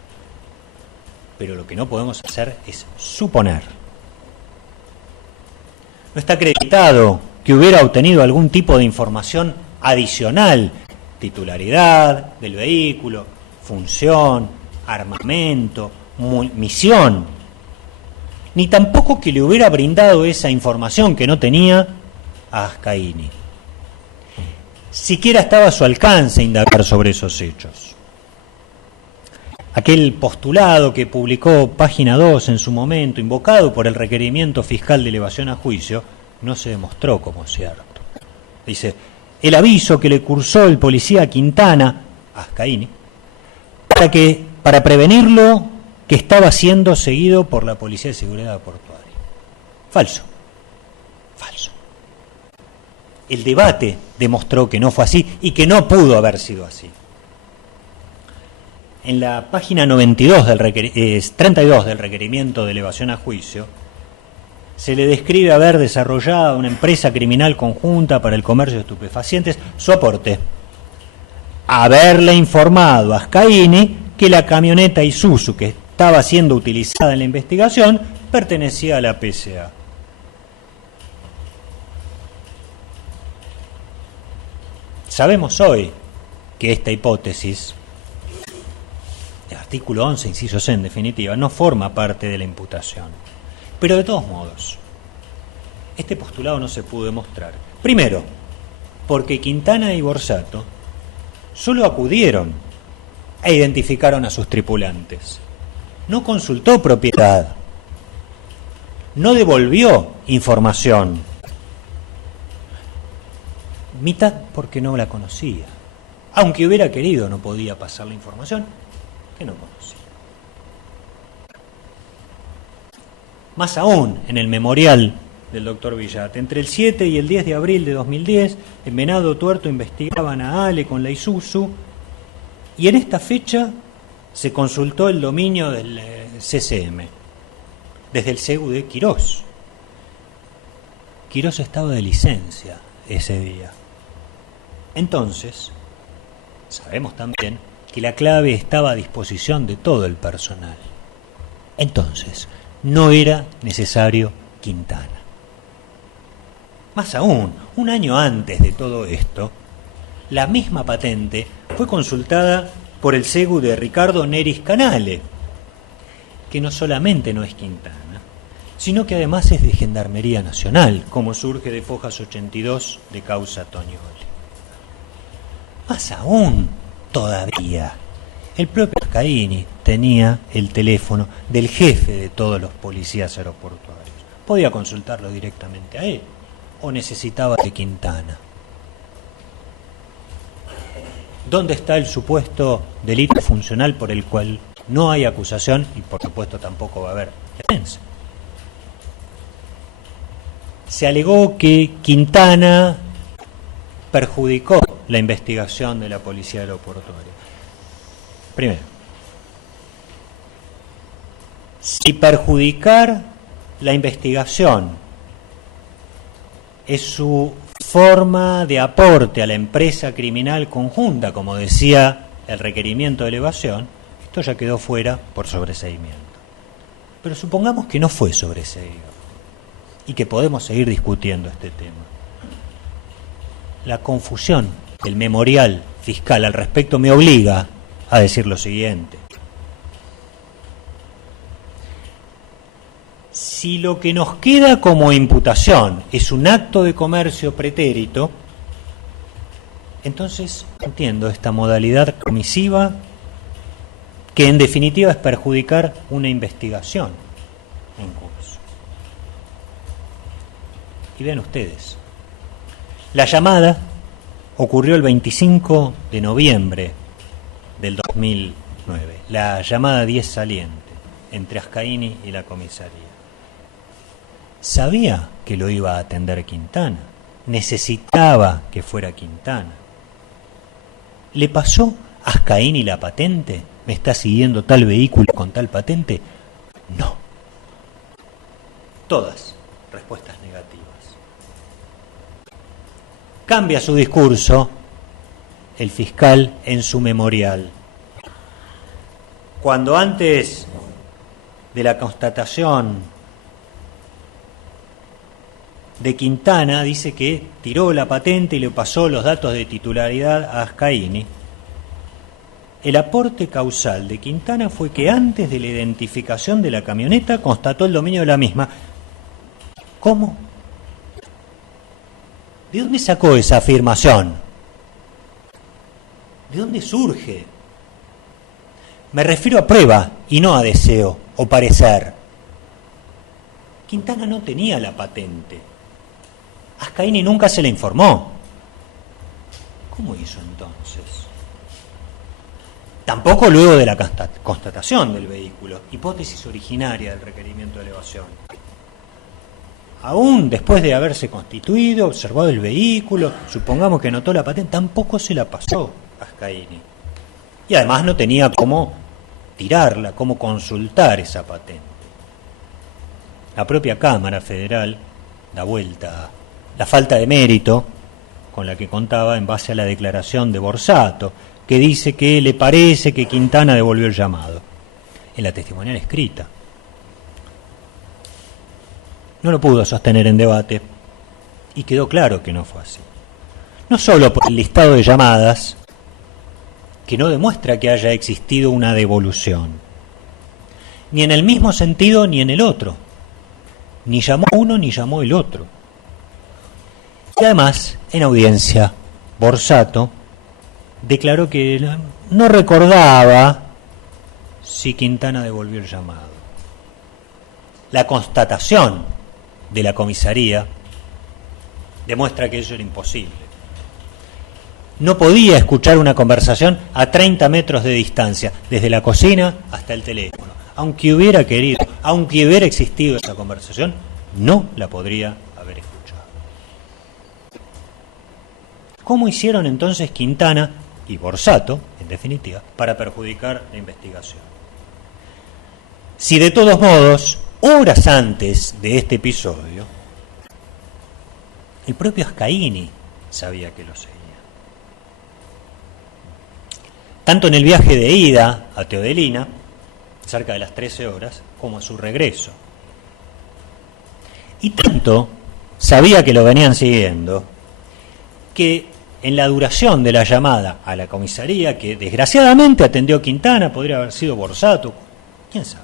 Pero lo que no podemos hacer es suponer. No está acreditado que hubiera obtenido algún tipo de información adicional: titularidad del vehículo, función, armamento, misión. Ni tampoco que le hubiera brindado esa información que no tenía a Ascaín. Siquiera estaba a su alcance indagar sobre esos hechos. Aquel postulado que publicó Página 2 en su momento, invocado por el requerimiento fiscal de elevación a juicio, no se demostró como cierto. Dice: el aviso que le cursó el policía Quintana a Ascaín para prevenirlo que estaba siendo seguido por la Policía de Seguridad Portuaria. Falso. Falso. El debate demostró que no fue así y que no pudo haber sido así. En la página 32 32 del requerimiento de elevación a juicio, se le describe haber desarrollado una empresa criminal conjunta para el comercio de estupefacientes, su aporte, haberle informado a Ascaini que la camioneta Isuzu que estaba siendo utilizada en la investigación pertenecía a la PSA. Sabemos hoy que esta hipótesis, el artículo 11, inciso C, en definitiva, no forma parte de la imputación. Pero de todos modos, este postulado no se pudo demostrar. Primero, porque Quintana y Borsato solo acudieron e identificaron a sus tripulantes. No consultó propiedad, no devolvió información. Mitad porque no la conocía. Aunque hubiera querido, no podía pasar la información que no conocía. Más aún, en el memorial del doctor Villate, entre el 7 y el 10 de abril de 2010, en Venado Tuerto investigaban a Ale con la Isuzu, y en esta fecha se consultó el dominio del CCM, desde el CEU de Quirós. Quirós estaba de licencia ese día. Entonces, sabemos también que la clave estaba a disposición de todo el personal. Entonces, no era necesario Quintana. Más aún, un año antes de todo esto, la misma patente fue consultada por el CEGU de Ricardo Neris Canale, que no solamente no es Quintana, sino que además es de Gendarmería Nacional, como surge de Fojas 82 de causa Toñoli. Más aún, todavía, el propio Ascaini tenía el teléfono del jefe de todos los policías aeroportuarios. Podía consultarlo directamente a él, o necesitaba de Quintana. ¿Dónde está el supuesto delito funcional por el cual no hay acusación y por supuesto tampoco va a haber defensa? Se alegó que Quintana perjudicó la investigación de la policía aeroportuaria. Primero, si perjudicar la investigación es su forma de aporte a la empresa criminal conjunta, como decía el requerimiento de elevación, esto ya quedó fuera por sobreseimiento. Pero supongamos que no fue sobreseído y que podemos seguir discutiendo este tema. La confusión del memorial fiscal al respecto me obliga a decir lo siguiente. Si lo que nos queda como imputación es un acto de comercio pretérito, entonces entiendo esta modalidad comisiva que en definitiva es perjudicar una investigación en curso. Y vean ustedes, la llamada ocurrió el 25 de noviembre del 2009, la llamada 10 saliente entre Ascaini y la comisaría. Sabía que lo iba a atender Quintana, necesitaba que fuera Quintana. ¿Le pasó a Ascaini la patente? ¿Me está siguiendo tal vehículo con tal patente? No. Todas respuestas negativas. Cambia su discurso el fiscal en su memorial. Cuando antes de la constatación de Quintana dice que tiró la patente y le pasó los datos de titularidad a Ascaini, el aporte causal de Quintana fue que antes de la identificación de la camioneta constató el dominio de la misma. ¿Cómo? ¿De dónde sacó esa afirmación? ¿De dónde surge? Me refiero a prueba y no a deseo o parecer. Quintana no tenía la patente. Ascaini nunca se le informó. ¿Cómo hizo entonces? Tampoco luego de la constatación del vehículo, hipótesis originaria del requerimiento de elevación. Aún después de haberse constituido, observado el vehículo, supongamos que notó la patente, tampoco se la pasó a Ascaini. Y además no tenía cómo tirarla, cómo consultar esa patente. La propia Cámara Federal da vuelta a la falta de mérito con la que contaba en base a la declaración de Borsato, que dice que le parece que Quintana devolvió el llamado, en la testimonial escrita. No lo pudo sostener en debate y quedó claro que no fue así. No solo por el listado de llamadas, que no demuestra que haya existido una devolución, ni en el mismo sentido ni en el otro. Ni llamó uno ni llamó el otro. Y además, en audiencia, Borsato declaró que no recordaba si Quintana devolvió el llamado. La constatación de la comisaría demuestra que eso era imposible. No podía escuchar una conversación a 30 metros de distancia, desde la cocina hasta el teléfono. Aunque hubiera querido, aunque hubiera existido esa conversación, no la podría haber escuchado. ¿Cómo hicieron entonces Quintana y Borsato, en definitiva, para perjudicar la investigación? Si de todos modos, horas antes de este episodio, el propio Ascaini sabía que lo seguía. Tanto en el viaje de ida a Teodelina, cerca de las 13 horas, como a su regreso. Y tanto sabía que lo venían siguiendo, que en la duración de la llamada a la comisaría, que desgraciadamente atendió Quintana, podría haber sido Borsato, quién sabe,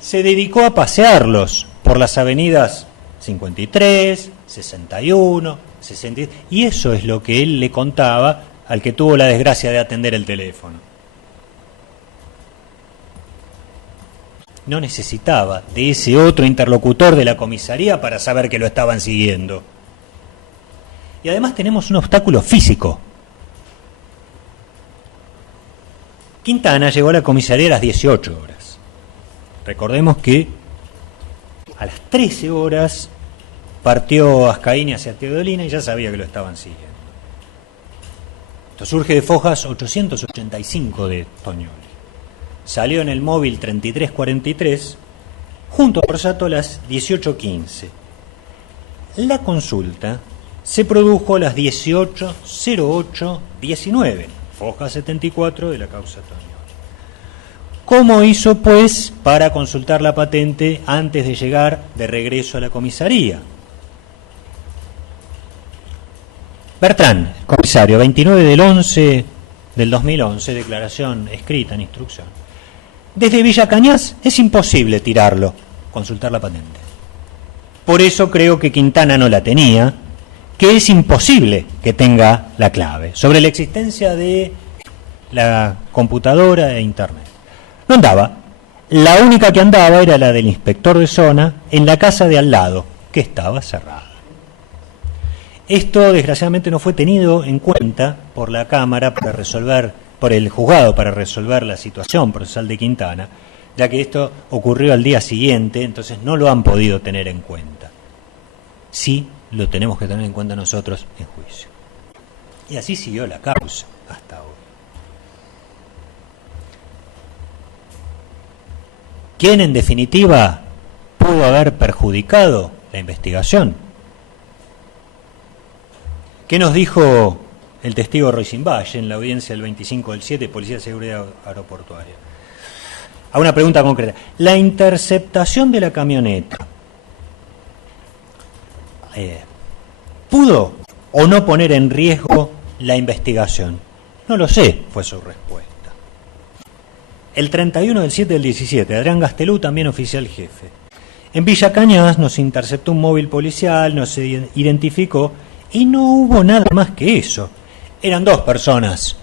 se dedicó a pasearlos por las avenidas 53, 61, 63, y eso es lo que él le contaba al que tuvo la desgracia de atender el teléfono. No necesitaba de ese otro interlocutor de la comisaría para saber que lo estaban siguiendo. Y además tenemos un obstáculo físico. Quintana llegó a la comisaría a las 18 horas. Recordemos que a las 13 horas partió Ascaini hacia Teodolina y ya sabía que lo estaban siguiendo. Esto surge de Fojas 885 de Toñoli. Salió en el móvil 3343 junto a Borsato a las 18:15. La consulta se produjo a las 18:08:19, Fojas 74 de la causa Toñoli. ¿Cómo hizo, pues, para consultar la patente antes de llegar de regreso a la comisaría? Bertrán, comisario, 29 del 11 del 2011, declaración escrita en instrucción. Desde Villa Cañas es imposible tirarlo, consultar la patente. Por eso creo que Quintana no la tenía, que es imposible que tenga la clave sobre la existencia de la computadora e internet. No andaba. La única que andaba era la del inspector de zona en la casa de al lado, que estaba cerrada. Esto, desgraciadamente, no fue tenido en cuenta por la Cámara para resolver, por el juzgado para resolver la situación procesal de Quintana, ya que esto ocurrió al día siguiente, entonces no lo han podido tener en cuenta. Sí lo tenemos que tener en cuenta nosotros en juicio. Y así siguió la causa hasta hoy. ¿Quién, en definitiva, pudo haber perjudicado la investigación? ¿Qué nos dijo el testigo Roisinvalle en la audiencia del 25/7, Policía de Seguridad Aeroportuaria? A una pregunta concreta. La interceptación de la camioneta, ¿pudo o no poner en riesgo la investigación? No lo sé, fue su respuesta. El 31/7/17, Adrián Gastelú, también oficial jefe. En Villa Cañas nos interceptó un móvil policial, nos identificó y no hubo nada más que eso. Eran dos personas,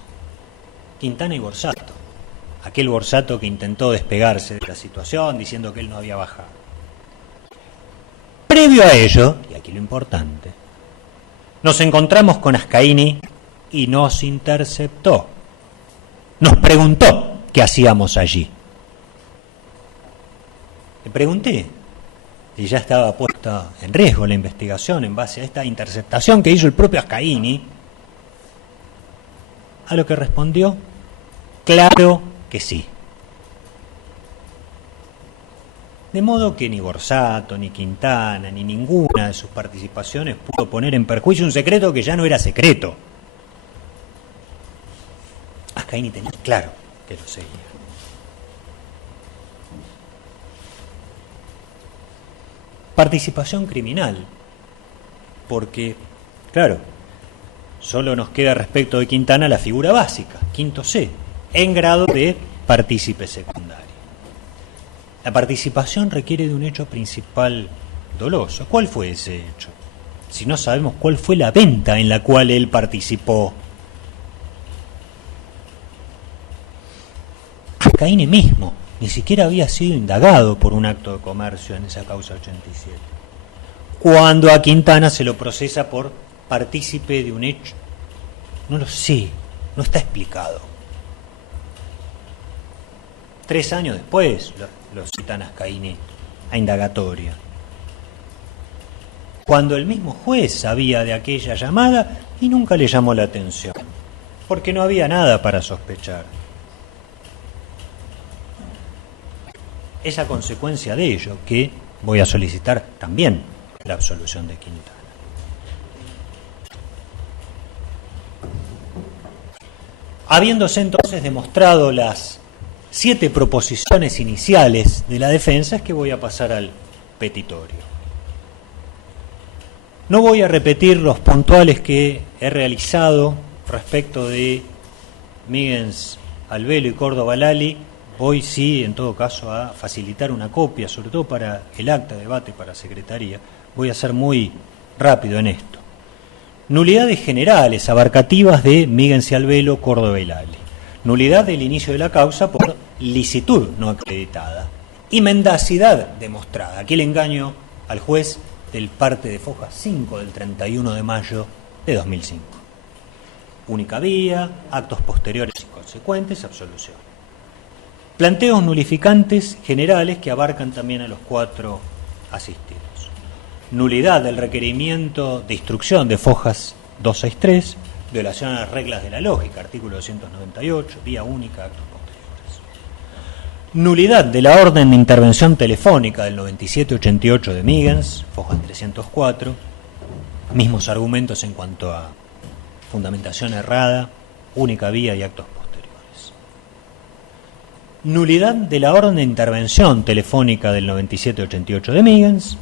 Quintana y Borsato. Aquel Borsato que intentó despegarse de la situación diciendo que él no había bajado. Previo a ello, y aquí lo importante, nos encontramos con Ascaini y nos interceptó. nos preguntó qué hacíamos allí. Le pregunté, y ya estaba puesta en riesgo la investigación en base a esta interceptación que hizo el propio Ascaini, a lo que respondió, claro que sí. De modo que ni Borsato, ni Quintana, ni ninguna de sus participaciones pudo poner en perjuicio un secreto que ya no era secreto. Ascaini tenía claro que lo seguía. Participación criminal, porque, claro, solo nos queda respecto de Quintana la figura básica, quinto C, en grado de partícipe secundario. La participación requiere de un hecho principal doloso. ¿Cuál fue ese hecho? Si no sabemos cuál fue la venta en la cual él participó. Ascaini mismo ni siquiera había sido indagado por un acto de comercio en esa causa 87. Cuando a Quintana se lo procesa por partícipe de un hecho, no lo sé, no está explicado. 3 años después lo citan a Ascaini a indagatoria. Cuando el mismo juez sabía de aquella llamada y nunca le llamó la atención, porque no había nada para sospechar. Es a consecuencia de ello que voy a solicitar también la absolución de Quintana. Habiéndose entonces demostrado las 7 proposiciones iniciales de la defensa, es que voy a pasar al petitorio. No voy a repetir los puntuales que he realizado respecto de Míguez Albelo y Córdoba Lali. Voy sí, en todo caso, a facilitar una copia, sobre todo para el acta de debate para secretaría. Voy a ser muy rápido en esto. Nulidades generales abarcativas de Míguez Albelo, Córdoba y Lali. Nulidad del inicio de la causa por licitud no acreditada. Y mendacidad demostrada. Aquí el engaño al juez del parte de Foja 5 del 31 de mayo de 2005. Única vía, actos posteriores y consecuentes, absolución. Planteos nulificantes generales que abarcan también a los 4 asistidos. Nulidad del requerimiento de instrucción de Fojas 263, violación a las reglas de la lógica, artículo 298, vía única, actos posteriores. Nulidad de la orden de intervención telefónica del 9788 de Míguez, Fojas 304, mismos argumentos en cuanto a fundamentación errada, única vía y actos posteriores. Nulidad de la orden de intervención telefónica del 9788 de Míguez,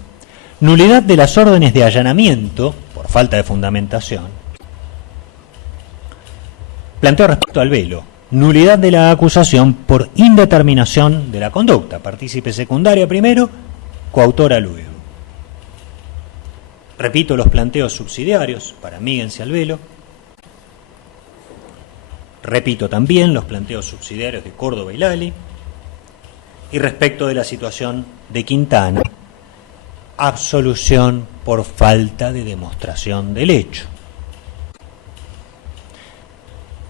nulidad de las órdenes de allanamiento por falta de fundamentación. Planteo respecto al Albelo, nulidad de la acusación por indeterminación de la conducta, partícipe secundaria primero, coautora luego. Repito los planteos subsidiarios para Míguez y Albelo. Repito también los planteos subsidiarios de Córdoba y Lali. Y respecto de la situación de Quintana, absolución por falta de demostración del hecho.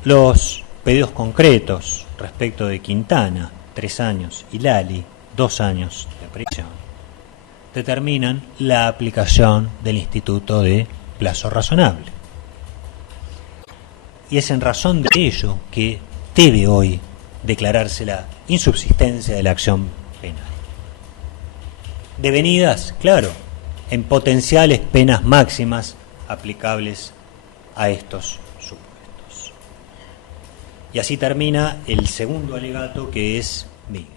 Los pedidos concretos respecto de Quintana, 3 años, y Lali, 2 años de prisión, determinan la aplicación del instituto de plazo razonable. Y es en razón de ello que debe hoy declararse la insubsistencia de la acción penal. Devenidas, claro, en potenciales penas máximas aplicables a estos supuestos. Y así termina el segundo alegato, que es Míguez.